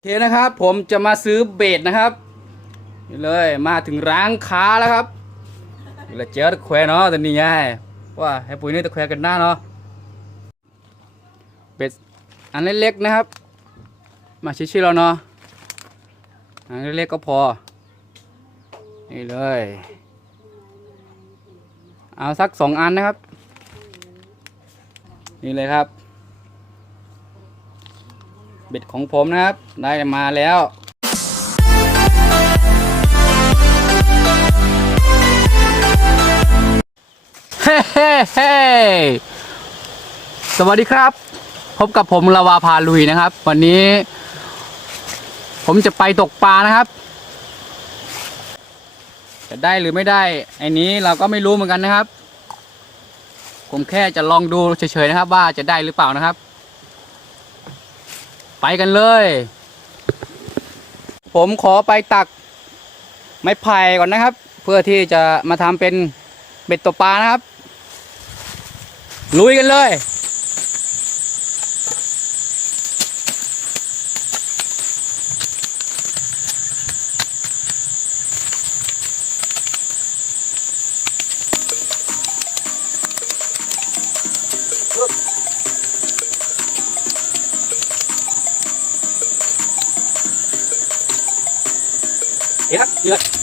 โอเคนะครับผมจะมาซื้อเบสนะครับนี่เลยมาถึงร้านค้าแล้วครับจะเจอตะแควเนาะตอนนี้ไงว่าให้ปุ๋ยนี่ตะแควกันหน้าเนาะเบสอันเล็กๆนะครับ มาชิชิเราเนาะอันเล็กๆก็พอนี่เลยเอาสักสองอันนะครับ นี่เลยครับ เบ็ดของผมนะครับ ได้มาแล้วเฮ้เฮ้เฮ้สวัสดีครับ พบกับผมลาวาพาลุยนะครับ วันนี้ ผมจะไปตกปลานะครับจะได้หรือไม่ได้ไอ้นี้เราก็ไม่รู้เหมือนกันนะครับ ผมแค่จะลองดูเฉยๆนะครับ ว่าจะได้หรือเปล่านะครับ ไปกันเลย ผมขอไปตักไม้ไผ่ก่อนนะครับ เพื่อที่จะมาทำเป็นเบ็ดตกปลานะครับ ลุยกันเลย เดี๋ยวครับเดือด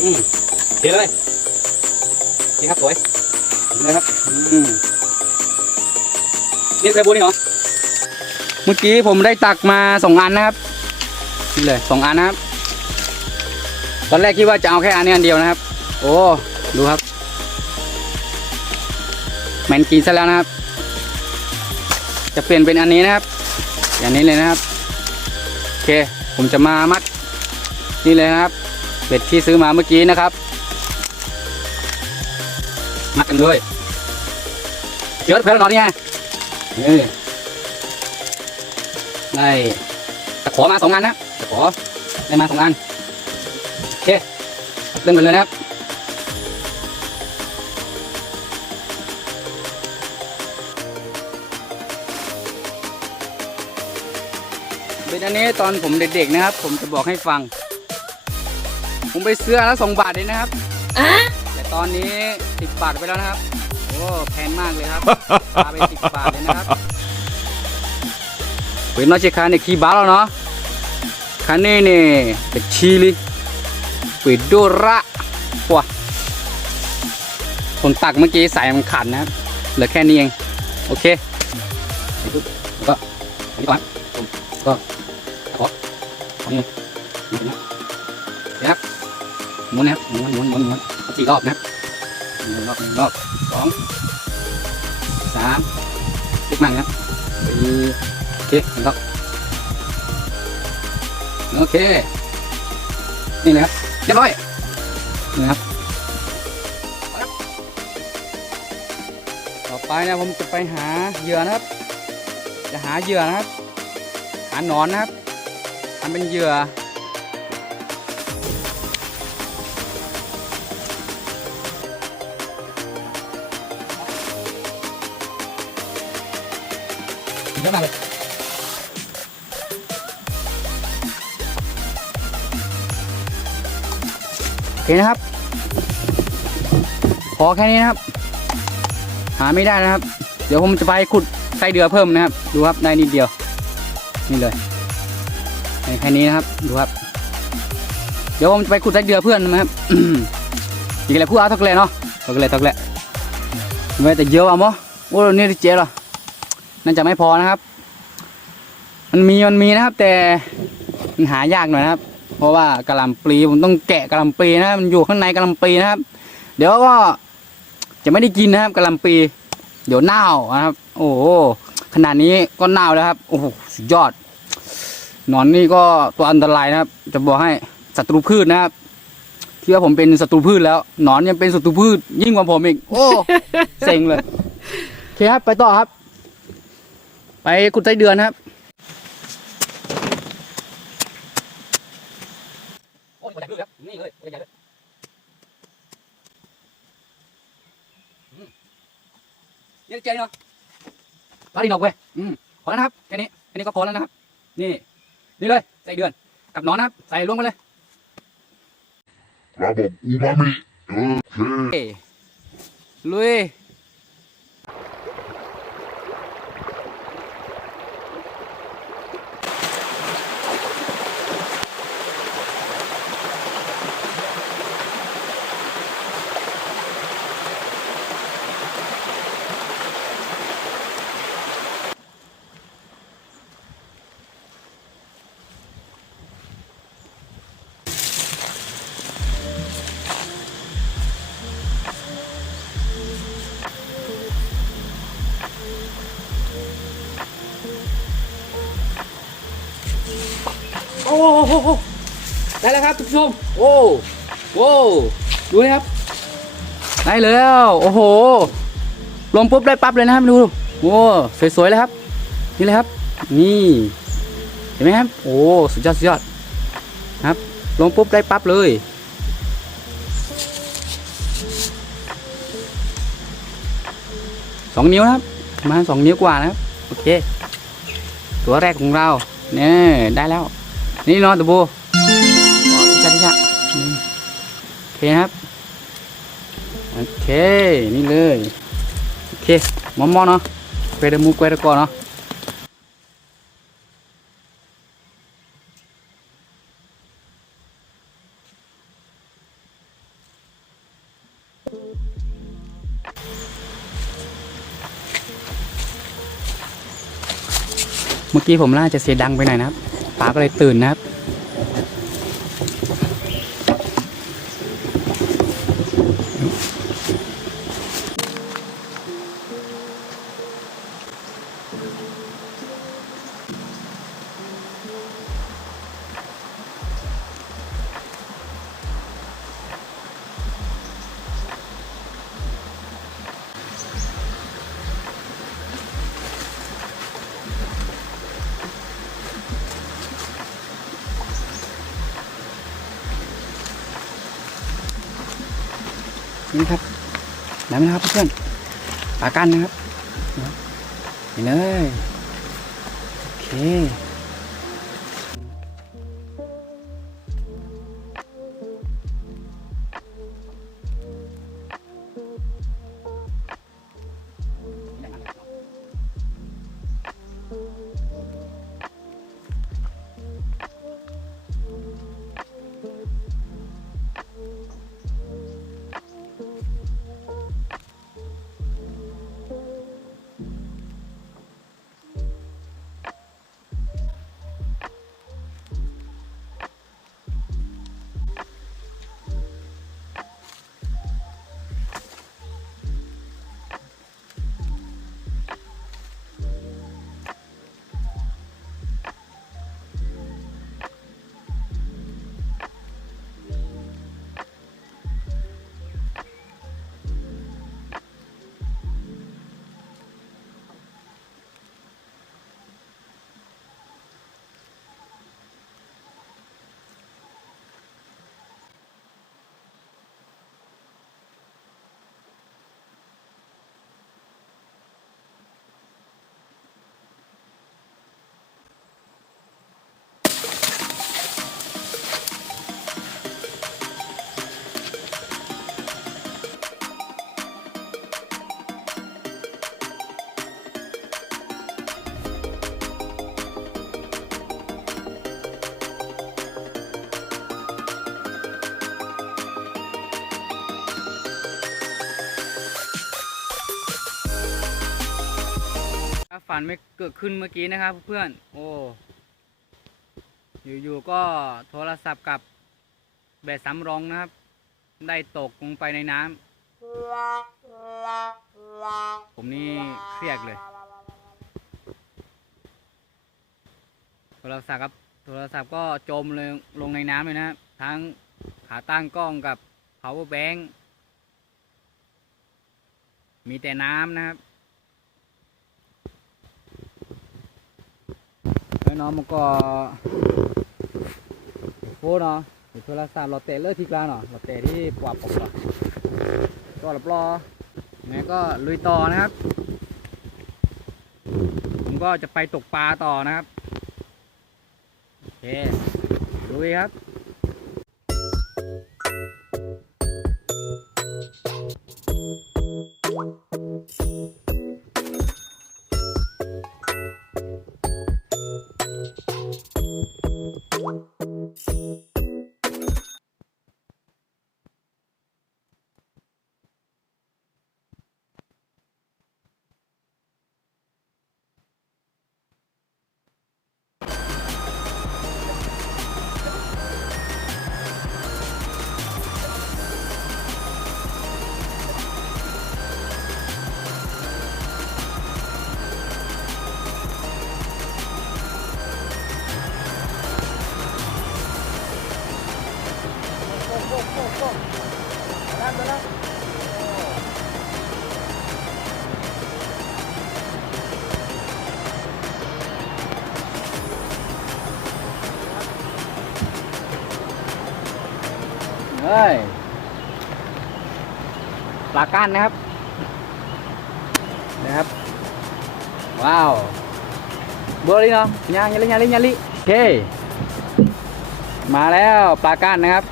อืมเดี๋ยวเลยนี่ครับสวยนี่เลยครับอืมนี่ใส่บัวนี่เหรอเมื่อกี้ผมได้ตักมาสองอันนะครับนี่เลยสองอันนะครับ ตอนแรกคิดว่าจะเอาแค่อันนี้อันเดียวนะครับ โอ้ดูครับแมนกินซะแล้วนะครับ จะเปลี่ยนเป็นอันนี้นะครับ อย่างนี้เลยนะครับโอเค ผมจะมามัด นี่เลยครับ เบ็ดที่ซื้อมาเมื่อกี้นะครับมัดกันด้วยเจอเพลนอนนี่ไงนี่ได้ตะขอมาสองอันนะตะขอได้มาสองอันโอเคเริ่มกันเลยนะครับเป็นอันนี้ตอนผมเด็กๆนะครับ ผมจะบอกให้ฟัง ผมไปซื้ออันละสองบาทเลยนะครับ แต่ตอนนี้สิบบาทไปแล้วนะครับ โอ้แพงมากเลยครับปลาไปสิบบาทเลยนะครับเป็นน้อยเชคาเนี่ยคีบาแล้วเนาะคันนี้เนี่ยเป็นชิลีปิดโดระว้าผมตักเมื่อกี้ใส่มันขันนะครับ เหลือแค่นี้เอง โอเคแล้วก็อันนี้ก่อนผมก็ขอขอนี่นี่นะเดี๋ยวครับ หมุนนะครับหมุนหมุนหมุนหมุนสี่รอบนะครับหนึ่งรอบหนึ่งรอบสองสามลึกมากนะครับสี่โอเคหนึ่งรอบโอเค นี่นะครับเรียบร้อยนี่นะครับต่อไปนะผมจะไปหาเหยื่อนะครับ จะหาเหยื่อนะครับ หาหนอนนะครับทำเป็นเหยื่อ เยอะมากเลยโอเคนะครับ พอแค่นี้นะครับ หาไม่ได้นะครับ เดี๋ยวผมจะไปขุดไส้เดือเพิ่มนะครับ ดูครับได้นิดเดียว นี่เลยแค่นี้นะครับ ดูครับ เดี๋ยวผมจะไปขุดไส้เดือเพื่อนนะครับอีกแล้วพูดเอาทักเลยเนาะทักเลยทักเลยไม่แต่เยอะอะมั้งโอ้นี่เจ๊เหรอ น่าจะไม่พอนะครับ มันมีมันมีนะครับ แต่มันหายากหน่อยนะครับ เพราะว่ากระลำปลีผมต้องแกะกระลำปลีนะมันอยู่ข้างในกระลำปลีนะครับ เดี๋ยวก็จะไม่ได้กินนะครับกระลำปลีเดี๋ยวเน่านะครับ โอ้โหขนาดนี้ก็เน่าแล้วครับโอ้โหสุดยอดหนอนนี่ก็ตัวอันตรายนะครับ จะบอกให้ศัตรูพืชนะครับที่ว่าผมเป็นศัตรูพืชแล้วหนอนยังเป็นศัตรูพืชยิ่งกว่าผมอีกโอ้เซ็งเลยโอเคครับไปต่อครับ ไปขุดไส้เดือนครับโอ้ยอยากดูครับนี่เลยอยากดูนี่เจ๊เนาะปลาดีนกเว้ยอืมพอแล้วนะครับแค่นี้แค่นี้ก็พอแล้วนะครับ นี่ นี่เลยใส่เดือน กับหนอนนะครับ ใส่ลงไปเลยระบบอูมามิโอเคลุย ได้แล้วครับทุกผู้ชม โอ้โว้ดูเลยครับ ได้แล้ว โอ้โห ลงปุ๊บได้ปั๊บเลยนะครับดู โอ้ สวยๆเลยครับ นี่เลยครับ นี่ เห็นไหมครับ โอ้ สุดยอดสุดยอดครับ ลงปุ๊บได้ปั๊บเลย สองนิ้วนะครับ มาสองนิ้วกว่านะครับ โอเค ตัวแรกของเรา เนี่ย ได้แล้ว นี่เนอนตัวบูอ๋อจัดจ้ะนี่โอเคครับ โอเค นี่เลย โอเค มอมมอเนาะเปรมูเกวรก่อนเนาะเมื่อกี้ผมน่าจะเสียงดังไปหน่อยนะครับ ป๋าก็เลยตื่นนะครับ นี่ครับน้ำนะครับเพื่อนปลากันนะครับเห็นเลยโอเค ฝันไม่เกิดขึ้นเมื่อกี้นะครับเพื่อนโอ้อยู่ๆก็โทรศัพท์กับแบตสำรองนะครับ ได้ตกลงไปในน้ำผมนี่เครียดเลย โทรศัพท์ครับโทรศัพท์ก็จมเลยลงในน้ำเลยนะทั้งขาตั้งกล้องกับ power bank มีแต่น้ำนะครับ น้องมันก็โอ้เนาะโทรศัพท์เราเตะเลิกทีกลางเนาะเราเตะที่ปวบปกเนาะก็รับรองั้นก็ลุยต่อนะครับ ผมก็จะไปตกปลาต่อนะครับเคลุยครับ เฮ้ยปลาก้านนะครับ นะครับ ว้าวบัวลิเนาะยางยาลิยาลิยาลิโอเคมาแล้วปลาก้านนะครับ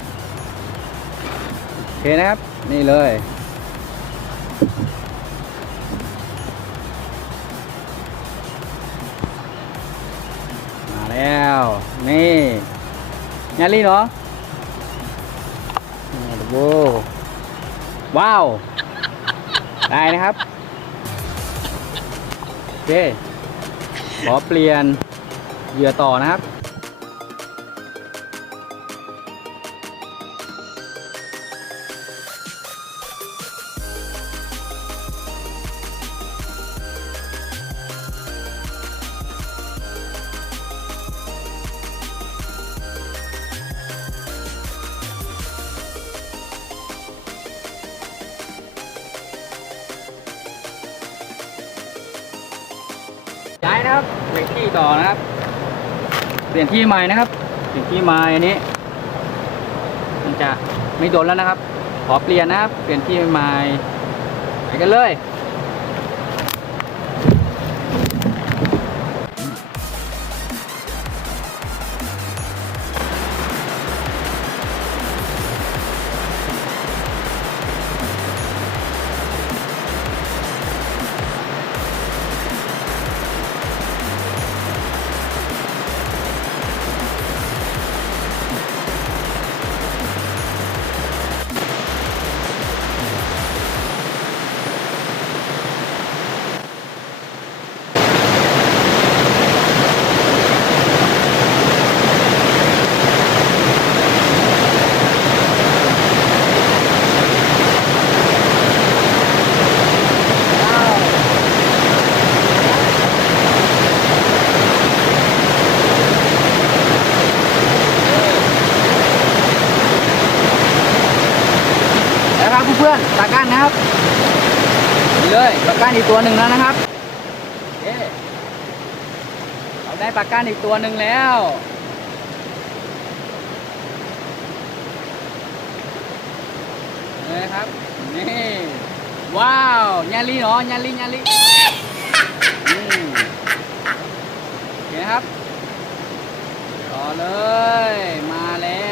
เคนะครับ นี่เลย มาแล้ว นี่ยาลิเนาะนี่ดูว้าว ได้นะครับ โอเค ขอเปลี่ยนเหยื่อต่อนะครับ เปลี่ยนที่ต่อนะครับ เปลี่ยนที่ใหม่นะครับ เปลี่ยนที่ใหม่อันนี้ มันจะไม่โดนแล้วนะครับ ขอเปลี่ยนนะครับ เปลี่ยนที่ใหม่ไปกันเลย อีกตัวหนึ่งแล้วนะครับเย้เราได้ปลาก้านอีกตัวหนึ่งแล้วนี่ครับ นี่ว้าวญาลีเนาะญาลีญาลีอืมโอเครับ ต่อเลย มาแล้ว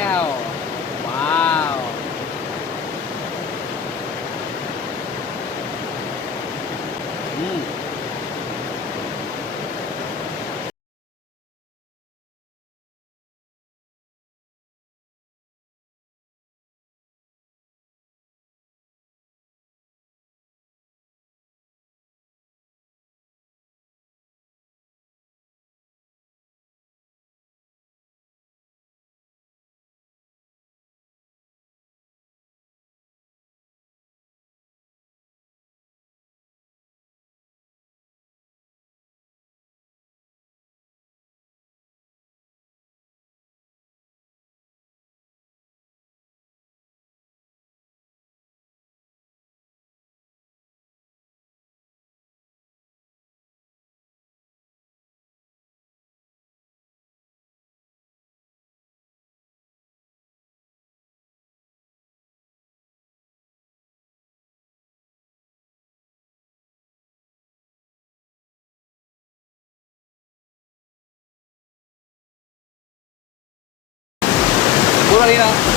Marina.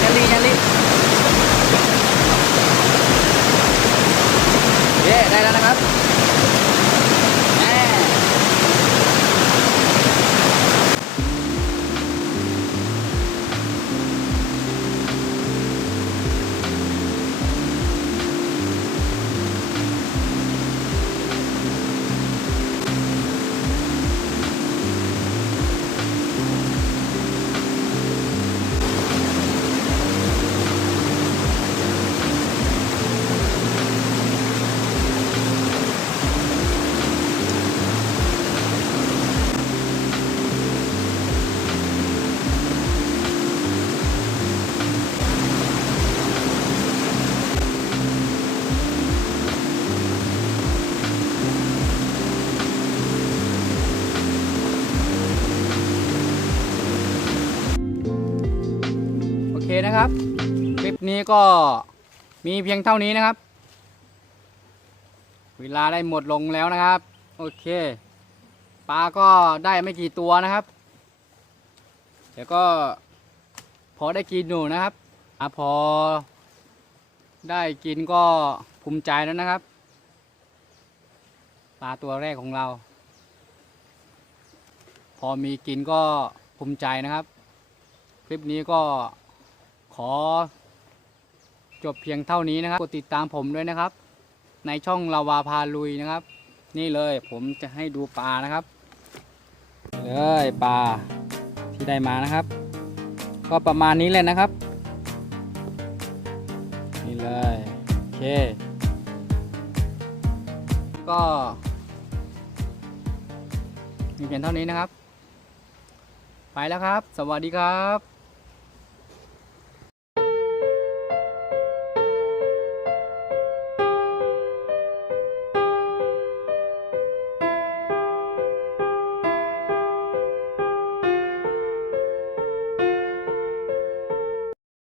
ก็มีเพียงเท่านี้นะครับ เวลาได้หมดลงแล้วนะครับ โอเคปลาก็ได้ไม่กี่ตัวนะครับเดี๋ยวก็พอได้กินอยู่นะครับอะพอ ได้กินก็ภูมิใจแล้วนะครับปลาตัวแรกของเรา พอมีกินก็ภูมิใจนะครับ คลิปนี้ก็ขอ จบเพียงเท่านี้นะครับ กดติดตามผมด้วยนะครับ ในช่องลาวาพาลุยนะครับ นี่เลยผมจะให้ดูปลานะครับเลยปลาที่ได้มานะครับ ก็ประมาณนี้เลยนะครับ นี่เลยโอเค ก็มีเพียงเท่านี้นะครับ ไปแล้วครับ สวัสดีครับ